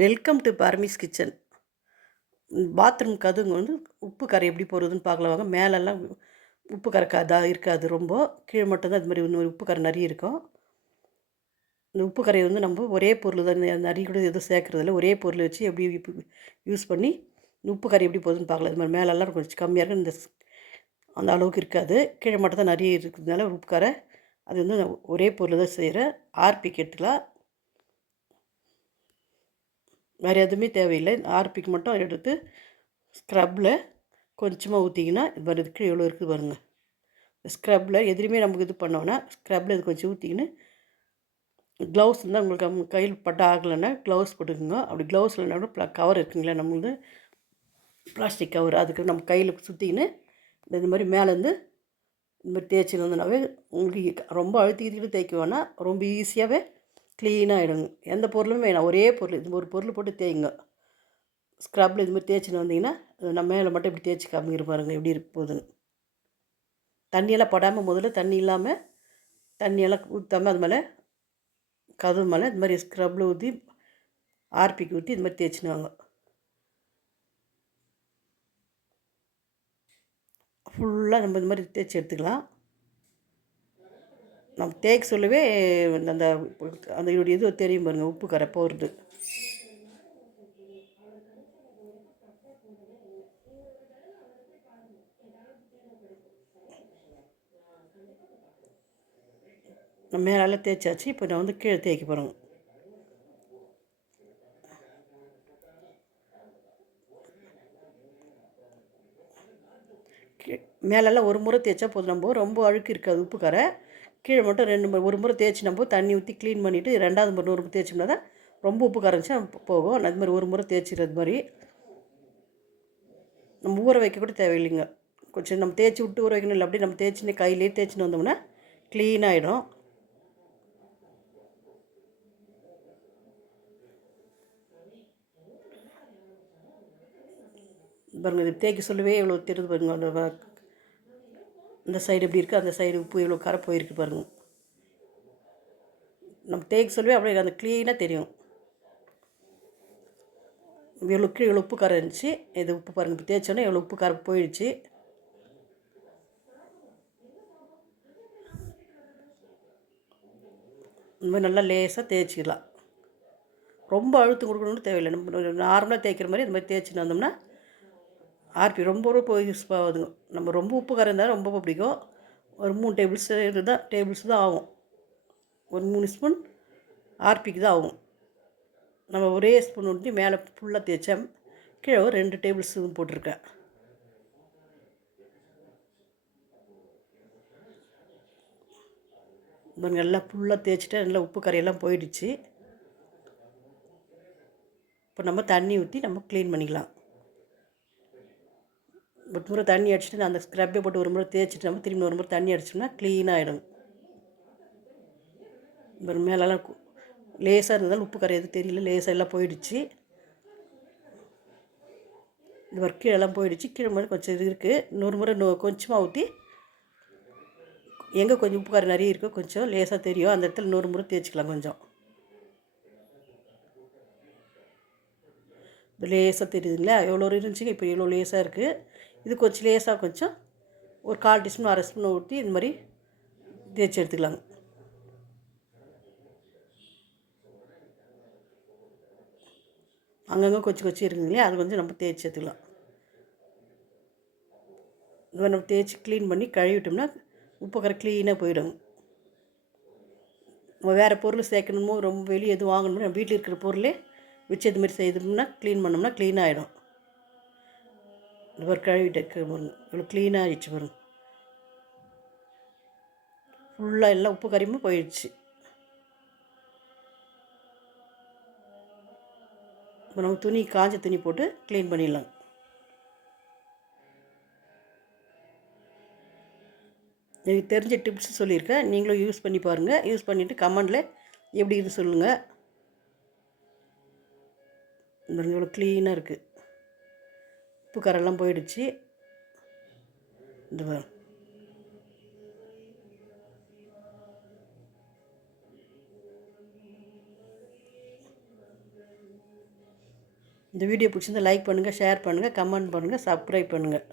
Welcome to பர்மிஸ் kitchen bathroom கதுங்க வந்து உப்பு கரை எப்படி போடுறதுன்னு பார்க்கலாம் வாங்க. மேலெல்லாம் உப்பு கரை கதா இருக்காது ரொம்ப. கீழே மட்டும்தான் இது மாதிரி இன்னொரு உப்பு கரை நிறைய இருக்கும். இந்த உப்பு கரையை வந்து நம்ம ஒரே பொருள் தான் நிறைய கூட எதுவும் சேர்க்குறதில்ல. ஒரே பொருள் வச்சு எப்படி யூஸ் பண்ணி இந்த உப்பு கரை எப்படி போகுதுன்னு பார்க்கலாம். இது மாதிரி மேலெல்லாம் கொஞ்சம் கம்மியாக இருக்கும் இந்த அந்த அளவுக்கு இருக்காது. கீழே மட்டும் தான் நிறைய இருக்கிறதுனால உப்பு கரை அது வந்து ஒரே பொருள் தான் செய்கிறேன் ஆர்பி எடுத்துக்கலாம் வேறு எதுவுமே தேவையில்லை. ஆர்பிக்கு மட்டும் எடுத்து ஸ்க்ரப்பில் கொஞ்சமாக ஊற்றிங்கன்னா இது மாதிரி இதுக்கு எவ்வளோ இருக்குது வருங்க ஸ்க்ரப்பில் எதுலேயுமே நமக்கு இது பண்ணோன்னா ஸ்க்ரப்பில் இது கொஞ்சம் ஊற்றிக்கின்னு க்ளவுஸ் இருந்தால் உங்களுக்கு கையில் பட்ட ஆகலைன்னா க்ளவுஸ் போட்டுக்குங்க. அப்படி க்ளவுஸ் இல்லைன்னா கூட கவர் இருக்குங்களா நம்மளது பிளாஸ்டிக் கவர் அதுக்கு நம்ம கையில் சுற்றிக்கின்னு இந்த மாதிரி மேலேருந்து இந்த மாதிரி தேய்ச்சி வந்தனாவே உங்களுக்கு ரொம்ப அழுத்திக்கிட்டு தேய்க்க வேணால் ரொம்ப ஈஸியாகவே க்ளீனாக ஆகிடுங்க எந்த பொருளும் வேணாம். ஒரே பொருள். இது ஒரு பொருள் போட்டு தேய்ங்க. ஸ்க்ரப்பில் இது மாதிரி தேய்ச்சின்னு வந்தீங்கன்னா நம்ம மேலே மட்டும் இப்படி தேய்ச்சி காமிக்கிற பாருங்கள் எப்படி இருக்க போகுதுன்னு. தண்ணியெல்லாம் படாமல் முதல்ல தண்ணி இல்லாமல் தண்ணியெல்லாம் ஊற்றாமல் அது மேலே கதவு மேலே இது மாதிரி ஸ்க்ரப்பில் ஊற்றி ஆர்பிக்கு ஊற்றி இது மாதிரி தேய்ச்சின்னுவாங்க ஃபுல்லாக நம்ம இது மாதிரி தேய்ச்சி எடுத்துக்கலாம். நம்ம தேய்க்க சொல்லவே அந்த அந்த இதோடைய இது தெரியும் பாருங்கள் உப்பு கரை போடுறது. நம்ம மேலே தேய்ச்சாச்சு இப்போ நான் வந்து கீழே தேய்க்க போகிறேங்க மேலெல்லாம் ஒரு முறை தேய்ச்சா போதும் நம்ம ரொம்ப அழுக்கு இருக்காது உப்பு கரை. கீழே மட்டும் ரெண்டு மூணு ஒரு முறை தேய்ச்சி நம்ம தண்ணி ஊற்றி க்ளீன் பண்ணிவிட்டு ரெண்டாவது முறை ஒரு முறை தேய்ச்சோம்னா தான் ரொம்ப உப்பு கரைஞ்சா போகும். அது மாதிரி ஒரு முறை தேய்ச்சிக்கிறது மாதிரி. நம்ம ஊற வைக்க கூட தேவையில்லைங்க. கொஞ்சம் நம்ம தேய்ச்சி விட்டு ஊற வைக்கணும் இல்லை அப்படி நம்ம தேய்ச்சின்னு கையிலேயே தேய்ச்சின்னு வந்தோம்னா க்ளீன் ஆகிடும் பாருங்க இது தேய்க்க சொல்லவே இவ்வளோ தெரியுது பாருங்க இந்த சைடு எப்படி இருக்குது அந்த சைடு உப்பு இவ்வளோ கரை போயிருக்கு பாருங்க. நம்ம தேய்க்க சொல்லவே அப்படியே அந்த க்ளீனாக தெரியும். இவ்வளோ கீழே இவ்வளோ உப்பு கரை இருந்துச்சு இது உப்பு பாருங்க இப்போ தேய்ச்சோன்னே இவ்வளோ உப்பு கரை போயிடுச்சு. இந்த மாதிரி நல்லா லேசாக தேய்ச்சிக்கலாம் ரொம்ப அழுத்தம் கொடுக்கணும்னு தேவையில்லை. நம்ம நார்மலாக தேய்க்கிற மாதிரி இந்த மாதிரி தேய்ச்சின்னு வந்தோம்னா ஆர்பி ரொம்ப ரொம்ப யூஸ் ஆகுதுங்க நம்ம ரொம்ப உப்பு கரை இருந்தால் ரொம்ப பிடிக்கும். ஒரு மூணு டேபிள்ஸ் தான் டேபிள்ஸ் தான் ஆகும். ஒரு மூணு ஸ்பூன் ஆர்பிக்கு தான் ஆகும். நம்ம ஒரே ஸ்பூன் ஊற்றி மேலே ஃபுல்லாக தேய்ச்சா கீழே ஒரு ரெண்டு டேபிள் ஸ்பூன் போட்டிருக்கேன் நல்லா ஃபுல்லாக தேய்ச்சிட்டு நல்லா உப்பு கரையெல்லாம் போயிடுச்சு. இப்போ நம்ம தண்ணி ஊற்றி நம்ம க்ளீன் பண்ணிக்கலாம். ஒரு முறை தண்ணி அடிச்சுட்டு அந்த ஸ்க்ரப்பை போட்டு ஒரு முறை தேய்ச்சிட்டு நம்ம திரும்பி ஒரு முறை தண்ணி அடிச்சோம்னா க்ளீனாக ஆகிடும் மேலெல்லாம் லேசாக இருந்ததால் உப்பு கரை எதுவும் தெரியல. லேசாக எல்லாம் போயிடுச்சு. இந்த ஒரு கீழெல்லாம் போயிடுச்சு. கீழே மாதிரி கொஞ்சம் இது இருக்குது இன்னொரு முறை நோ கொஞ்சமாக ஊற்றி எங்கே கொஞ்சம் உப்பு கரை நிறைய இருக்கோ கொஞ்சம் லேசாக தெரியும். அந்த இடத்துல இன்னொரு முறை தேய்ச்சிக்கலாம் கொஞ்சம். லேசாக தெரியுதுங்களா? எவ்வளோ இருந்துச்சுங்க? இப்போ எவ்வளோ லேசாக இருக்குது இது கொஞ்சம் லேசாக கொஞ்சம் ஒரு கால் டீஸ்பூன் அரை ஸ்பூன் ஊற்றி இந்த மாதிரி தேய்ச்சி எடுத்துக்கலாங்க. அங்கங்கே கொச்சி கொச்சி இருக்குங்க இல்லையா? அது கொஞ்சம் நம்ம தேய்ச்சி எடுத்துக்கலாம். இது நம்ம தேய்ச்சி க்ளீன் பண்ணி கழுவிட்டோம்னா உப்பு கரை க்ளீனாக போயிடும். நம்ம வேறு பொருள் சேர்க்கணுமோ ரொம்ப வெளியே எதுவும் வாங்கணுமோ நம்ம வீட்டில் இருக்கிற பொருளே வச்சு இது மாதிரி செய்தோம்னா க்ளீன் பண்ணோம்னா க்ளீன் ஆகிடும் இது ஒரு கழுவிட்டு பாருங்க இவ்வளோ க்ளீனாக ஆயிடுச்சு பாருங்க ஃபுல்லாக எல்லாம் உப்பு கறியும் போயிடுச்சு. இப்போ நம்ம துணி காஞ்ச துணி போட்டு க்ளீன் பண்ணிடலாம். எனக்கு தெரிஞ்ச டிப்ஸ் சொல்லியிருக்கேன். நீங்களும் யூஸ் பண்ணி பாருங்கள் யூஸ் பண்ணிவிட்டு கமெண்டில் எப்படி இது சொல்லுங்கள் இவ்வளோ க்ளீனாக இருக்குது கரெல்லாம் போயிடுச்சு. இந்த இந்த வீடியோ பிடிச்சிருந்தால் லைக் பண்ணுங்கள் ஷேர் பண்ணுங்கள் கமெண்ட் பண்ணுங்கள் சப்ஸ்கிரைப் பண்ணுங்கள்